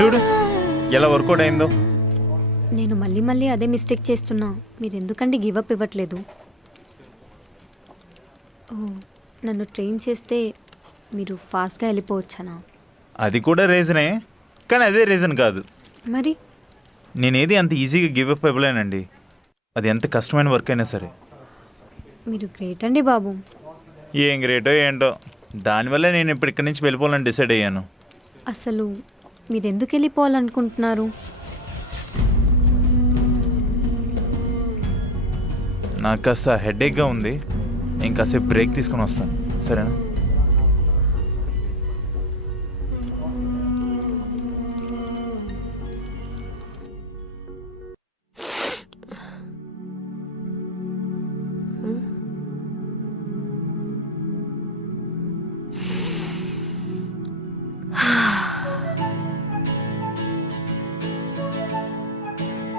చూడు ఎలా వర్కౌట్ అయిందో. నేను మళ్ళీ మళ్ళీ అదే మిస్టేక్ చేస్తున్నా. మీరు ఎందుకండి గివప్ ఇవ్వట్లేదు? ఓ, నన్ను ట్రైన్ చేస్తే మీరు ఫాస్ట్గా వెళ్ళిపోవచ్చానా? అది కూడా రీజనే, కానీ అదే రీజన్ కాదు. మరి నేనేది అంత ఈజీగా గివప్ ఇవ్వలేనండి. అది ఎంత కష్టమైన వర్క్ అయినా సరే. మీరు గ్రేట్ అండి బాబు. ఏం గ్రేటో ఏంటో, దానివల్ల నేను ఇప్పుడు ఇక్కడి నుంచి వెళ్ళిపోవాలని డిసైడ్ అయ్యాను. అసలు మీరు ఎందుకు వెళ్ళిపోవాలనుకుంటున్నారు? నాకు కాస్త హెడేక్గా ఉంది, నేను కాసేపు బ్రేక్ తీసుకొని వస్తాను, సరేనా?